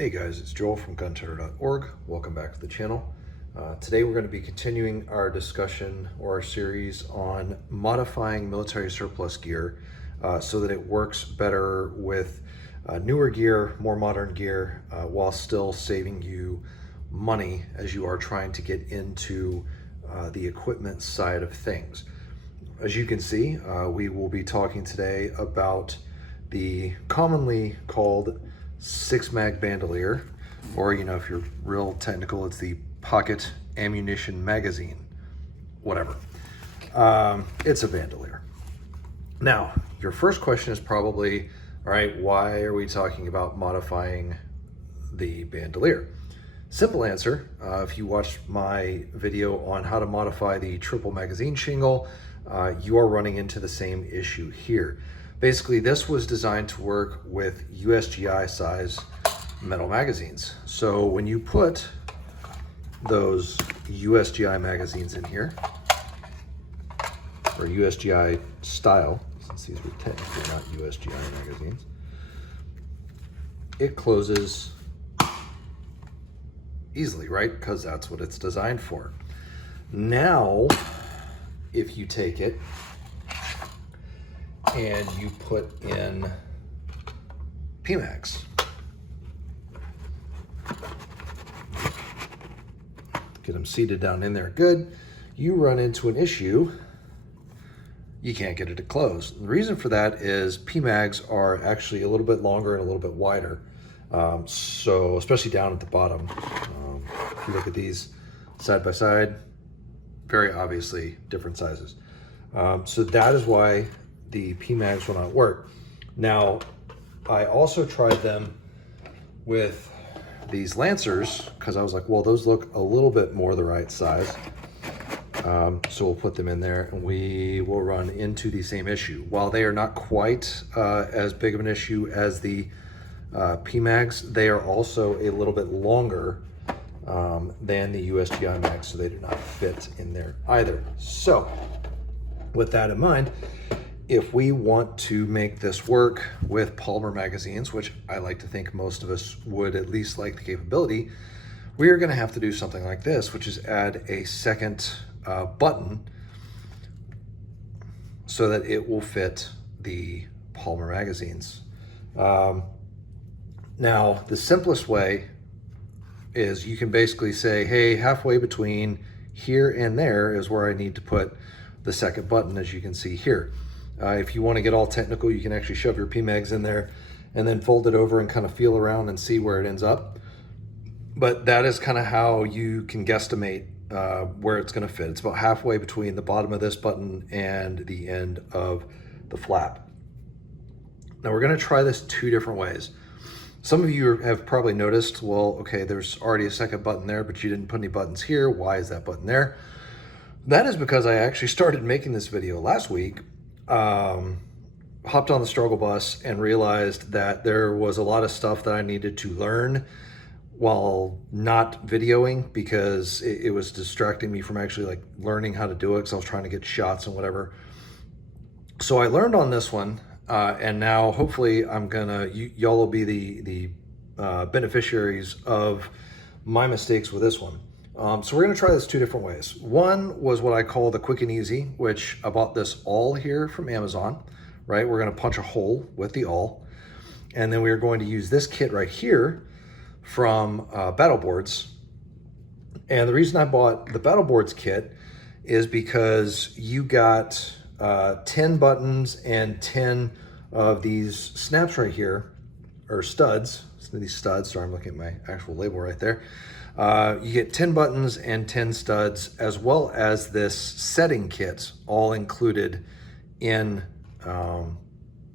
Hey guys, it's Joel from guntoter.org. Welcome back to the channel. Today we're going to be continuing our discussion or our series on modifying military surplus gear so that it works better with newer gear, more modern gear, while still saving you money as you are trying to get into the equipment side of things. As you can see, we will be talking today about the commonly called 6-mag Bandoleer, or if you're real technical, it's the pocket ammunition magazine, whatever. It's a Bandoleer. Now, your first question is probably, all right, why are we talking about modifying the Bandoleer? Simple answer, if you watched my video on how to modify the triple magazine shingle, you are running into the same issue here. Basically, this was designed to work with USGI size metal magazines. So when you put those USGI magazines in here, or USGI style, since these were technically not USGI magazines, it closes easily, right? Because that's what it's designed for. Now, if you take it and you put in PMags, get them seated down in there good, you run into an issue. You can't get it to close. The reason for that is PMags are actually a little bit longer and a little bit wider. So especially down at the bottom, if you look at these side by side, very obviously different sizes. So that is why the PMags will not work. Now, I also tried them with these Lancers because I was like, well, those look a little bit more the right size. So we'll put them in there and we will run into the same issue. While they are not quite as big of an issue as the PMags, they are also a little bit longer than the USGI mags, so they do not fit in there either. So with that in mind, if we want to make this work with polymer magazines, which I like to think most of us would at least like the capability, we are going to have to do something like this, which is add a second button so that it will fit the polymer magazines. Now, the simplest way is you can basically say, hey, halfway between here and there is where I need to put the second button, as you can see here. If you want to get all technical, you can actually shove your PMags in there and then fold it over and kind of feel around and see where it ends up. But that is kind of how you can guesstimate where it's going to fit. It's about halfway between the bottom of this button and the end of the flap. Now we're going to try this two different ways. Some of you have probably noticed, well, okay, there's already a second button there, but you didn't put any buttons here. Why is that button there? That is because I actually started making this video last week, hopped on the struggle bus and realized that there was a lot of stuff that I needed to learn while not videoing because it was distracting me from actually like learning how to do it because I was trying to get shots and whatever. So I learned on this one. And now hopefully y'all will be the beneficiaries of my mistakes with this one. So we're gonna try this two different ways. One was what I call the quick and easy, which I bought this awl here from Amazon, right? We're gonna punch a hole with the awl. And then we are going to use this kit right here from Battle Boards. And the reason I bought the Battle Boards kit is because you got 10 buttons and 10 of these snaps right here, or studs. These studs, sorry, I'm looking at my actual label right there. You get 10 buttons and 10 studs, as well as this setting kit, all included in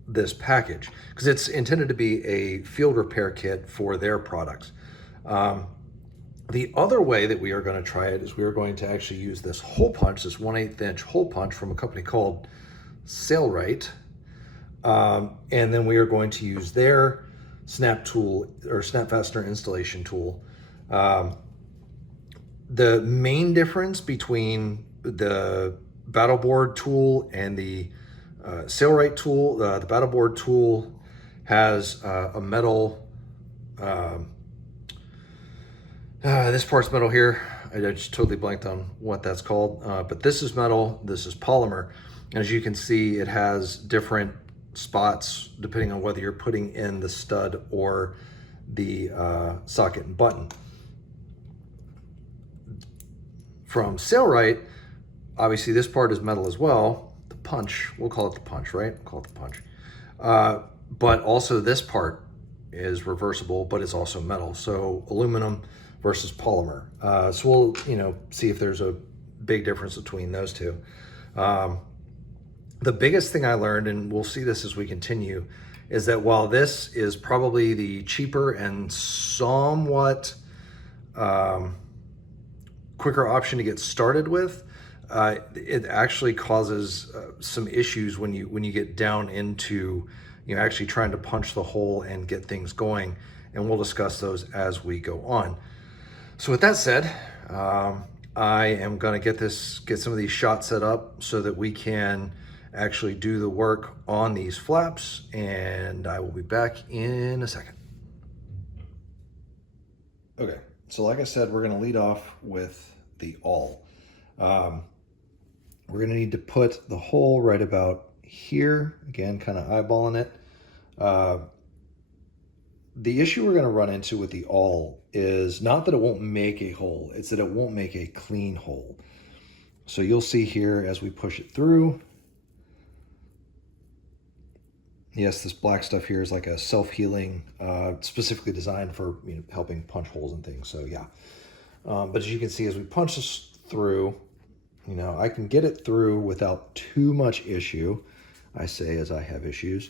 this package, because it's intended to be a field repair kit for their products. The other way that we are going to try it is we are going to actually use this hole punch, this 1/8 inch hole punch from a company called Sailrite. And then we are going to use their snap tool or snap fastener installation tool. The main difference between the Battle Board tool and the Sailrite tool, the Battle Board tool has a metal This part's metal here. I just totally blanked on what that's called, but this is metal, this is polymer. And as you can see, it has different spots depending on whether you're putting in the stud or the socket and button. From Sailrite, obviously this part is metal as well. The punch, we'll call it the punch, right? We'll call it the punch. But also this part is reversible, but it's also metal. So aluminum versus polymer. So we'll, see if there's a big difference between those two. The biggest thing I learned, and we'll see this as we continue, is that while this is probably the cheaper and somewhat quicker option to get started with, it actually causes some issues when you get down into actually trying to punch the hole and get things going, and we'll discuss those as we go on. So with that said, I am going to get some of these shots set up so that we can actually do the work on these flaps, and I will be back in a second. Okay, so like I said, we're going to lead off with the awl. We're going to need to put the hole right about here, again, kind of eyeballing it. The issue we're going to run into with the awl is not that it won't make a hole, it's that it won't make a clean hole. So you'll see here as we push it through, yes, this black stuff here is like a self-healing, specifically designed for helping punch holes and things. So yeah, but as you can see, as we punch this through, I can get it through without too much issue. I say as I have issues.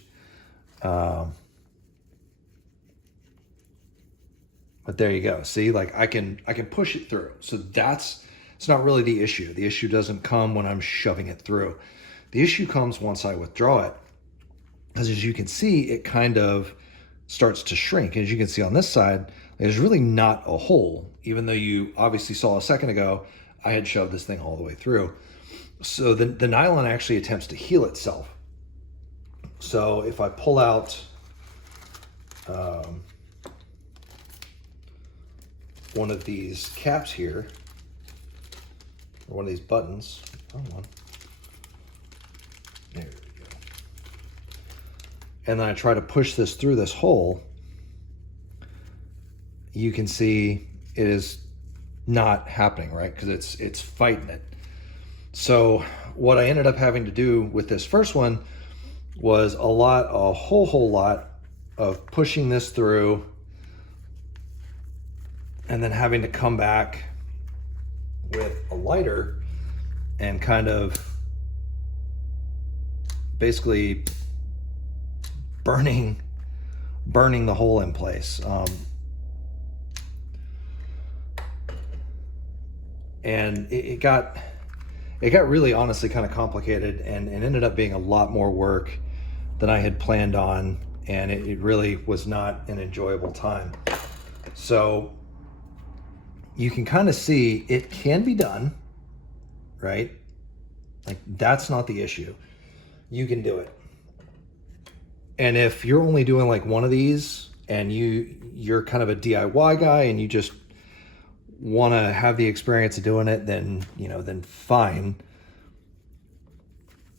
But there you go. See, like I can push it through. So it's not really the issue. The issue doesn't come when I'm shoving it through. The issue comes once I withdraw it. Because as you can see, it kind of starts to shrink. As you can see on this side, there's really not a hole, even though you obviously saw a second ago, I had shoved this thing all the way through. So the nylon actually attempts to heal itself. So if I pull out one of these caps here, or one of these buttons, there we go. And then I try to push this through this hole, you can see it is not happening, right? Because it's fighting it. So what I ended up having to do with this first one was a whole lot of pushing this through and then having to come back with a lighter and kind of basically burning the hole in place. And it got really honestly kind of complicated and ended up being a lot more work than I had planned on, and it really was not an enjoyable time. So you can kind of see it can be done, right? Like that's not the issue. You can do it. And if you're only doing like one of these and you're kind of a DIY guy and you just want to have the experience of doing it, then then fine,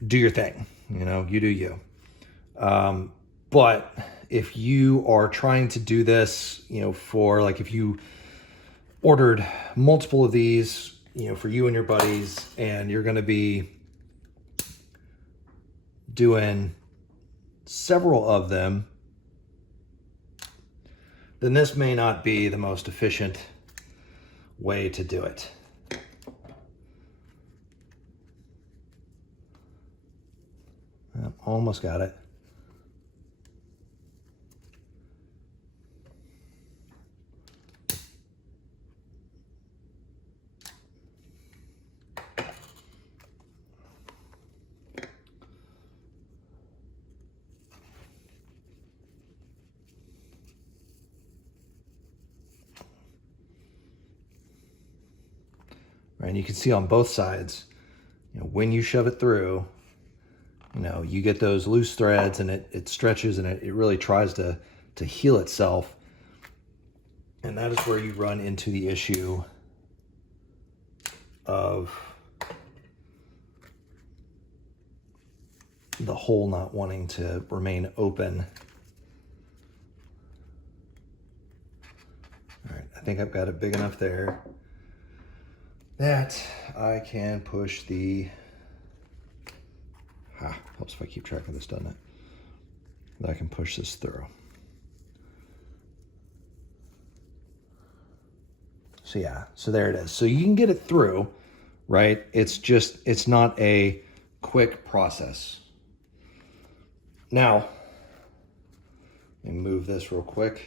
do your thing, you do you. But if you are trying to do this, for like, if you ordered multiple of these, for you and your buddies, and you're going to be doing several of them, then this may not be the most efficient way to do it. Almost got it. Right, and you can see on both sides, when you shove it through, you get those loose threads and it stretches and it really tries to heal itself. And that is where you run into the issue of the hole not wanting to remain open. All right, I think I've got it big enough there that I can push the, helps if I keep track of this, doesn't it? That I can push this through. So yeah, so there it is. So you can get it through, right? It's just, it's not a quick process. Now, let me move this real quick.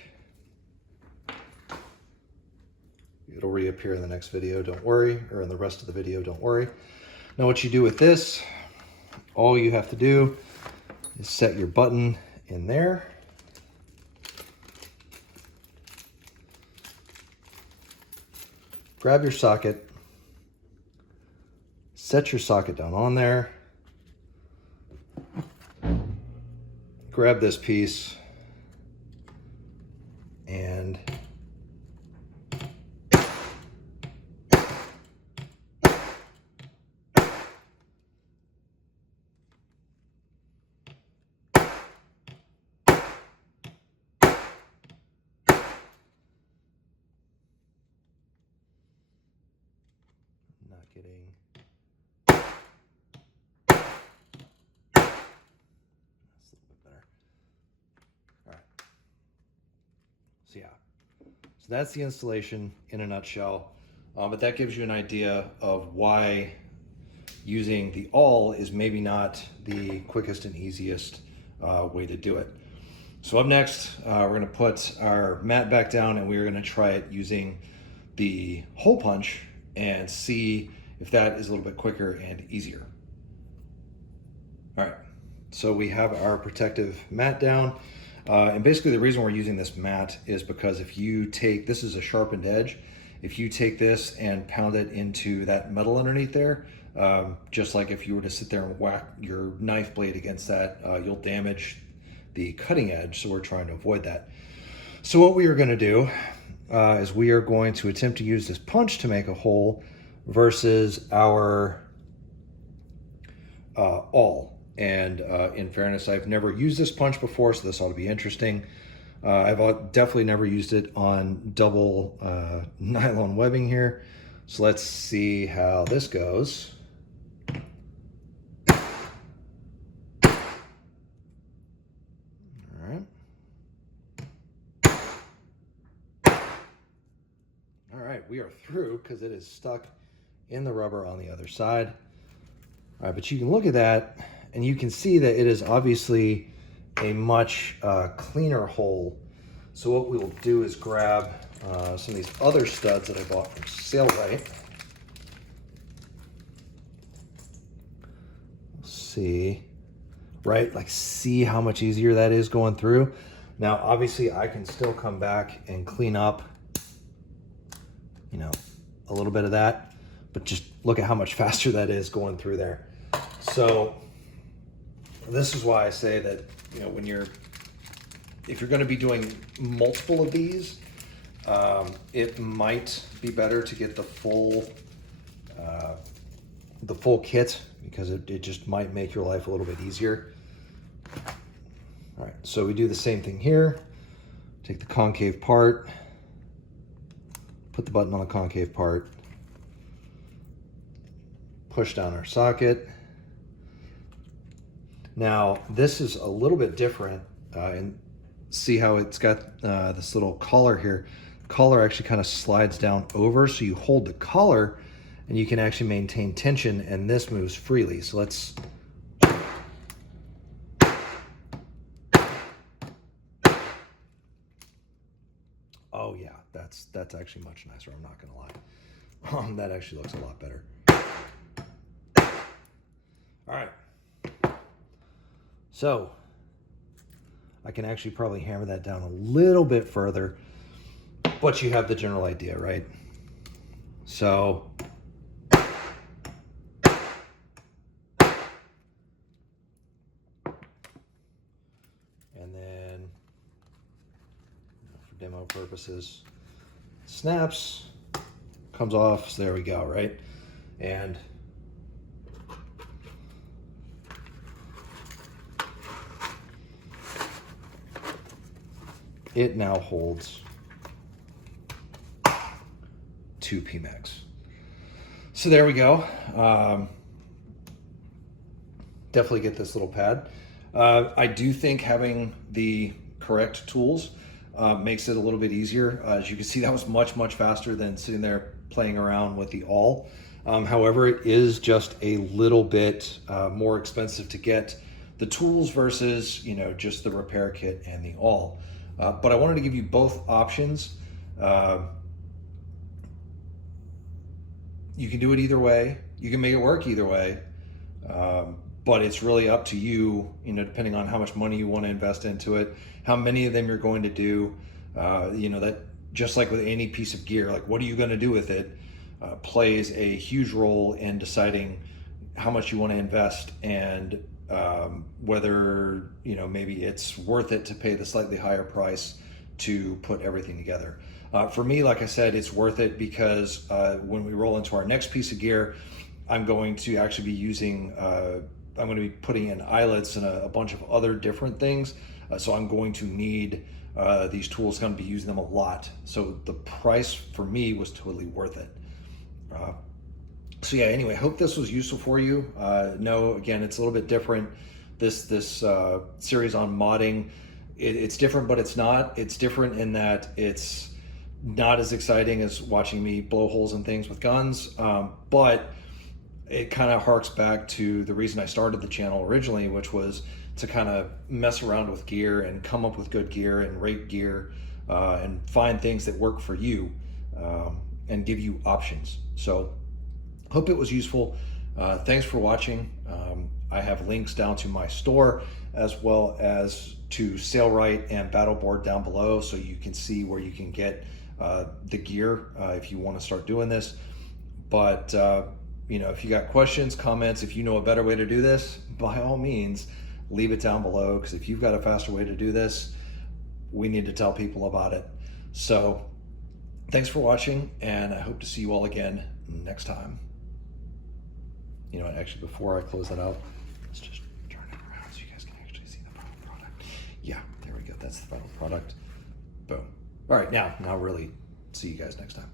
It'll reappear in the next video, don't worry, or in the rest of the video, don't worry. Now what you do with this, all you have to do is set your button in there. Grab your socket, set your socket down on there, grab this piece, and not getting, that's a little bit better. All right. So yeah, so that's the installation in a nutshell. But that gives you an idea of why using the awl is maybe not the quickest and easiest way to do it. So up next, we're gonna put our mat back down and we're gonna try it using the hole punch and see if that is a little bit quicker and easier. All right, so we have our protective mat down. And basically the reason we're using this mat is because if you take, this is a sharpened edge, if you take this and pound it into that metal underneath there, just like if you were to sit there and whack your knife blade against that, you'll damage the cutting edge, so we're trying to avoid that. So what we are going to do is we are going to attempt to use this punch to make a hole versus our awl. And in fairness, I've never used this punch before, so this ought to be interesting. I've definitely never used it on double nylon webbing here. So let's see how this goes. All right, we are through because it is stuck in the rubber on the other side. All right, but you can look at that and you can see that it is obviously a much cleaner hole. So what we will do is grab some of these other studs that I bought from Sailrite. See, right? Like, see how much easier that is going through. Now, obviously, I can still come back and clean up, you know, a little bit of that, but just look at how much faster that is going through there. So this is why I say that, you know, if you're going to be doing multiple of these, it might be better to get the full kit, because it just might make your life a little bit easier. All right, so we do the same thing here. Take the concave part, put the button on the concave part, push down our socket. Now, this is a little bit different, and see how it's got this little collar here. Collar actually kind of slides down over, so you hold the collar and you can actually maintain tension, and this moves freely. So let's, oh yeah, that's actually much nicer, I'm not gonna lie. That actually looks a lot better. All right, so I can actually probably hammer that down a little bit further, but you have the general idea, right? So and then, for demo purposes, snaps, comes off, so there we go, right? And it now holds 2 PMags. So there we go. Definitely get this little pad. I do think having the correct tools makes it a little bit easier. As you can see, that was much, much faster than sitting there playing around with the awl. However, it is just a little bit more expensive to get the tools versus, you know, just the repair kit and the awl. But I wanted to give you both options. You can do it either way. You can make it work either way. But it's really up to you, you know, depending on how much money you want to invest into it, how many of them you're going to do. You know, that just like with any piece of gear, like what are you going to do with it, plays a huge role in deciding how much you want to invest and whether, you know, maybe it's worth it to pay the slightly higher price to put everything together. For me, like I said, it's worth it because when we roll into our next piece of gear, I'm going to actually be using, I'm going to be putting in eyelets and a bunch of other different things. So I'm going to need these tools, going to be using them a lot. So the price for me was totally worth it. So yeah, anyway, hope this was useful for you. No, again, it's a little bit different. This series on modding, it's different, but it's not. It's different in that it's not as exciting as watching me blow holes in things with guns, but it kind of harks back to the reason I started the channel originally, which was to kind of mess around with gear and come up with good gear and rate gear and find things that work for you and give you options. So hope it was useful. Thanks for watching. I have links down to my store as well as to Sailrite and Battleboard down below, so you can see where you can get the gear if you want to start doing this. But you know, if you got questions, comments, if you know a better way to do this, by all means, leave it down below, because if you've got a faster way to do this, we need to tell people about it. So thanks for watching, and I hope to see you all again next time. You know what, actually, before I close that out, let's just turn it around so you guys can actually see the final product. Yeah, there we go. That's the final product. Boom. All right, now really see you guys next time.